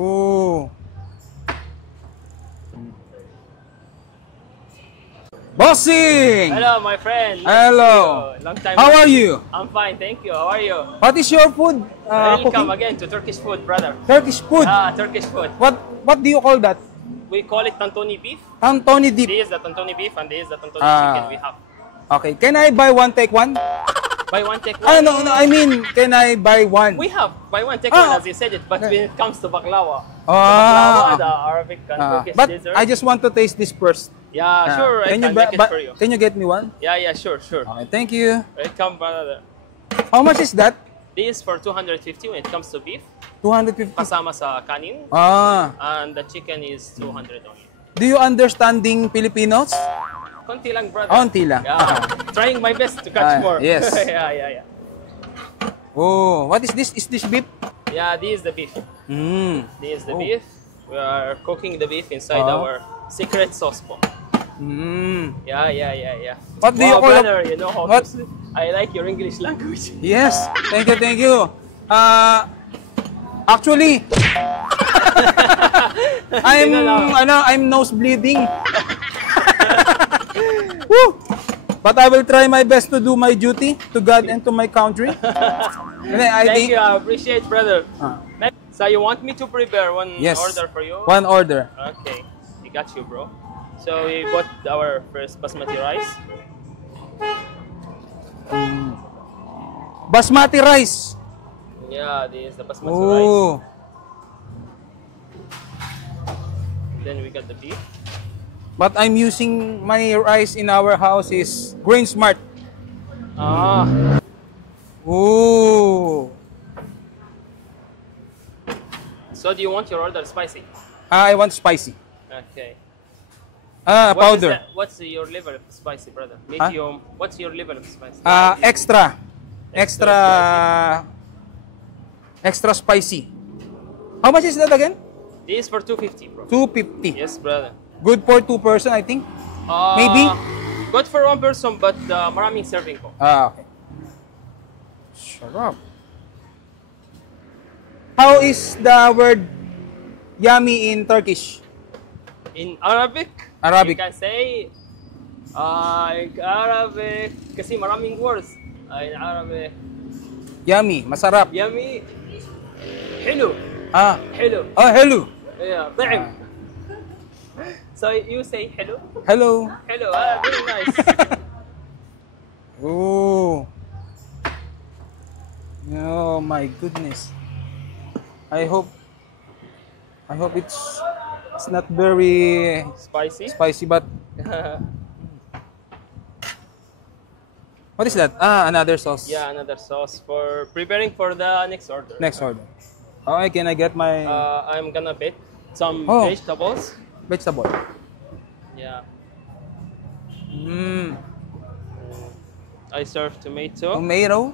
Oh. Bossing! Hello, my friend. Hello. Long time. How are you? I'm fine, thank you. How are you? What is your food? Welcome Cooking? again to Turkish food, brother. Turkish food. Turkish food. What do you call that? We call it tantuni beef. Tantoni dip. This is the tantuni beef and this is the tantuni Ah. chicken we have. Okay. Can I buy one take one? Buy one, take one. No. I mean, can I buy one? We have buy one, take Ah. one, as you said it. But when it comes to baklawa, Ah. the Arabic and Turkish But dessert. I just want to taste this first. Yeah, sure. I can make it for you. Can you get me one? Yeah, sure. Okay. Thank you. Welcome, brother. How much is that? This is for 250 when it comes to beef. 250. Kasama sa kanin. And the chicken is 200 only. Do you understanding Filipinos? Konti lang, brother. Konti lang. Yeah. Trying my best to catch more. Yes. yeah. Oh, what is this? Is this beef? Yeah, this is the beef. This is the Oh. beef. We are cooking the beef inside our secret sauce po. Yeah. What do you call it? brother, you know how What? to... I like your English language. Yes. Thank you. Actually, I'm nose bleeding. Woo! But I will try my best to do my duty to God and to my country. Thank you. I appreciate, brother. Ah. So you want me to prepare one Yes. order for you? One order. Okay. We got you, bro. So we bought our first basmati rice. Basmati rice. Yeah, this is the basmati rice. Oh. Then we got the beef. But I'm using my rice in our house is Grain Smart. Oh. So do you want your order spicy? I want spicy. Okay. Powder. What's your level of spicy, brother? Huh? Medium. What's your level of spicy? Extra. Extra spicy. How much is that again? This is for 250, bro. 250. Yes, brother. Good for 2 person, I think. Maybe. Good for one person, but maraming serving ko. Okay. Sarap. How is the word yummy in Turkish? In Arabic, Arabic. you can say, in Arabic, kasi maraming words. In Arabic, Yummy, masarap. yummy, hello, hello. Hello. Yeah, طعم. So you say hello? Hello. Hello, very nice. Oh. Oh my goodness. I hope it's not very Spicy? spicy, but what is that? Another sauce. Yeah, another sauce for preparing for the next order. Next order. Okay, can I get my I'm gonna bet some Oh. vegetables. vegetable? Yeah. I serve tomato Tomato,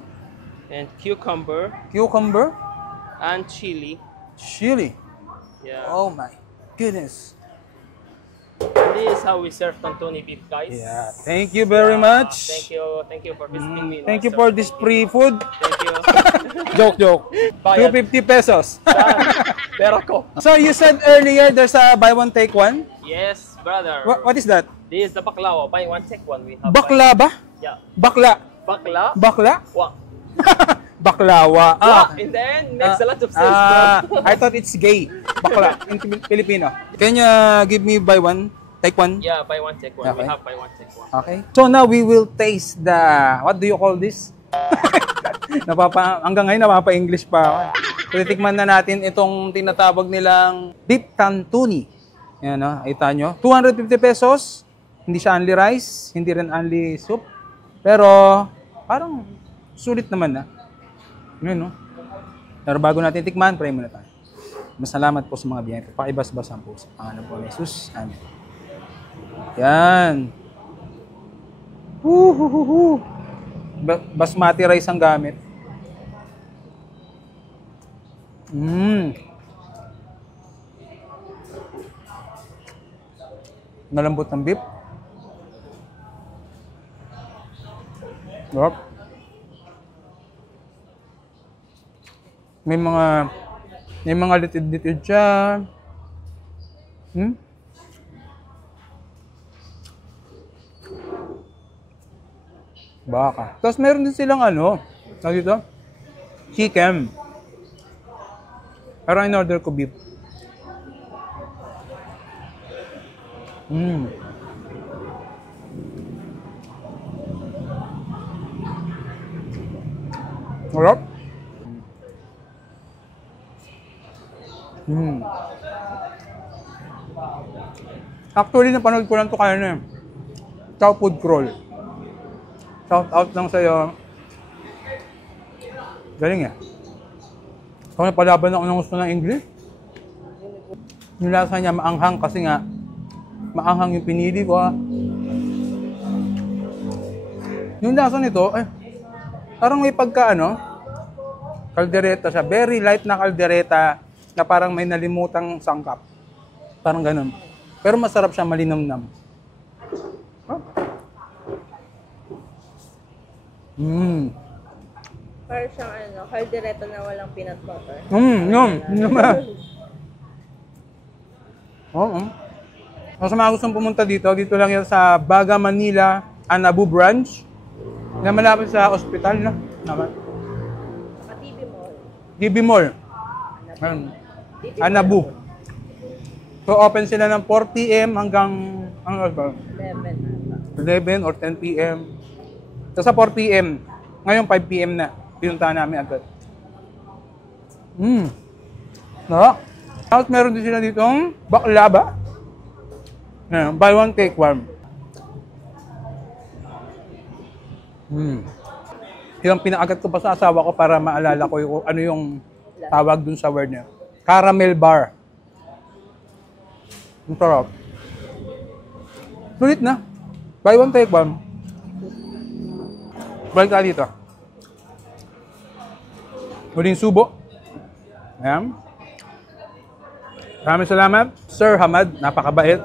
and cucumber cucumber, and chili. chili. Yeah. Oh my goodness. This is how we serve tantuni beef, guys. Yeah. Thank you very much. Thank you for visiting me. Thank you for this free food. Thank you. Joke. Bayad. 250 pesos. Pera ko. So you said earlier there's a buy one take one. Yes, brother. What is that? This is the baklawa. Buy one, take one. We have Bakla ba? Yeah. Bakla. Bakla. Wa. Baklawa. In the end, makes a lot of sense, bro. I thought it's gay. Bakla in Filipino. Can you give me buy one take one? Yeah, buy one, take one. We Okay. have buy one, take one. Okay. So now we will taste the, what do you call this? Hanggang ngayon napapa-English pa ako. So, titikman na natin itong tinatawag nilang beef tantuni. Yan, no? Kita nyo. 250 pesos. Hindi siya only rice, hindi rin only soup. Pero parang sulit naman na. Yun, no? Pero bago natin tikman, pray muna tayo. Masalamat po sa mga biyaya. Paibas-basan po sa pangalan po ni Jesus. Amen. Yan. Basmati rice ang gamit. Malambot ng beef. May mga May mga litid-litid siya. Baka. Tapos meron din silang ano, dito? Chicken. Pero in-order ko beef. Sarap. Actually, napanood ko lang ito kaya na Chow Food Crawl. Shout out lang sa'yo. Galing eh. Kung napalaban ako ng gusto ng English, yung lasa niya maanghang kasi nga maanghang yung pinili ko. Yung lasa nito, parang may pagka kaldereta siya. Very light na kaldereta na parang may nalimutang sangkap. Parang ganun. Pero masarap siya, malinamnam. Parang siyang kaldereta na walang peanut butter. Yun. Oo. Kung sa mga gustong pumunta dito lang yan sa Baga, Manila, Anabu Branch. Na malapit sa ospital, no? Naman. DB Mall. DB Mall. Anabu. So, open sila ng 4 p.m. hanggang 11 or 10 p.m. So, sa 4 p.m. Ngayon, 5 p.m. na. Pinuntahan namin agad. Tapos meron din sila ditong baklava. Buy one, take one. Yung pinaagat ko pa sa asawa ko para maalala ko yung, ano yung tawag dun sa word niya. Caramel bar. Ang sarap. Sulit na. Buy one, take one. Balik tayo dito. Huling subo. Ayan. Maraming salamat. Sir Hamad, napakabait.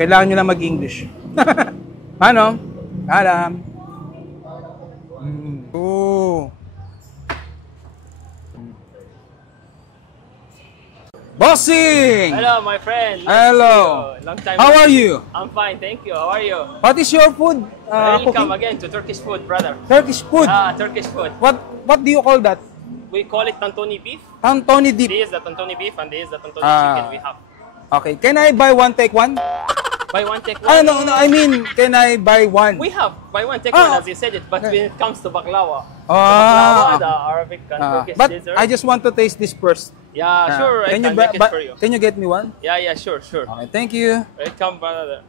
Kailangan nyo na mag-English. Ano? Alam. Bossing! Hello, my friend. Nice Hello. to see you. Long time. How are you? I'm fine, thank you. How are you? What is your food? Welcome Cooking? again to Turkish food, brother. Turkish food. Turkish food. What do you call that? We call it tantuni beef. Tantoni dip. This is the tantuni beef and this is the tantuni Ah. chicken we have. Okay. Can I buy one, take one? Buy one, take one. No. I mean, can I buy one? We have buy one, take Ah. one, as you said it. But when it comes to baklava, Ah. the Arabic and Turkish But dessert. I just want to taste this first. Yeah, sure. I can make it for you. Can you get me one? Yeah, sure. Okay, thank you. Welcome, brother.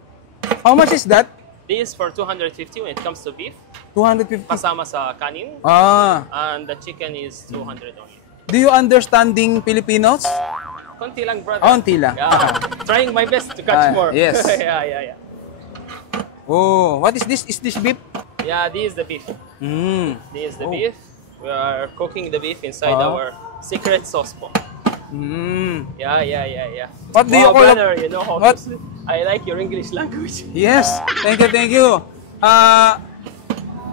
How much is that? This is for 250 when it comes to beef. 250. Kasama sa kanin. And the chicken is 200 only. Do you understanding Filipinos? Konti lang, brother. Konti lang. Yeah. Trying my best to catch more. Yes. yeah. Oh, what is this? Is this beef? Yeah, this is the beef. This is the beef. We are cooking the beef inside our secret sauce po. Yeah. What do you call brother, you know how what? I like your English language. Yes. Thank you.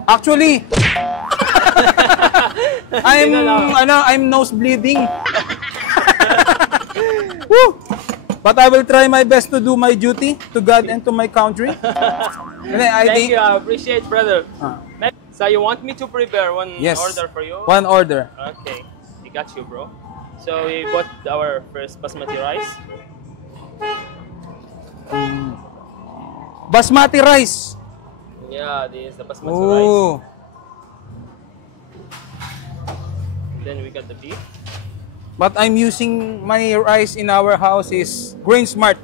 Actually, I'm nose bleeding. Woo! But I will try my best to do my duty to God and to my country. Thank you. I appreciate, brother. So you want me to prepare one order for you? One order. Okay, I got you, bro. So we bought our first basmati rice. Basmati rice. Yeah, this is the basmati rice. Then we got the beef. But I'm using my rice in our house is Grain Smart.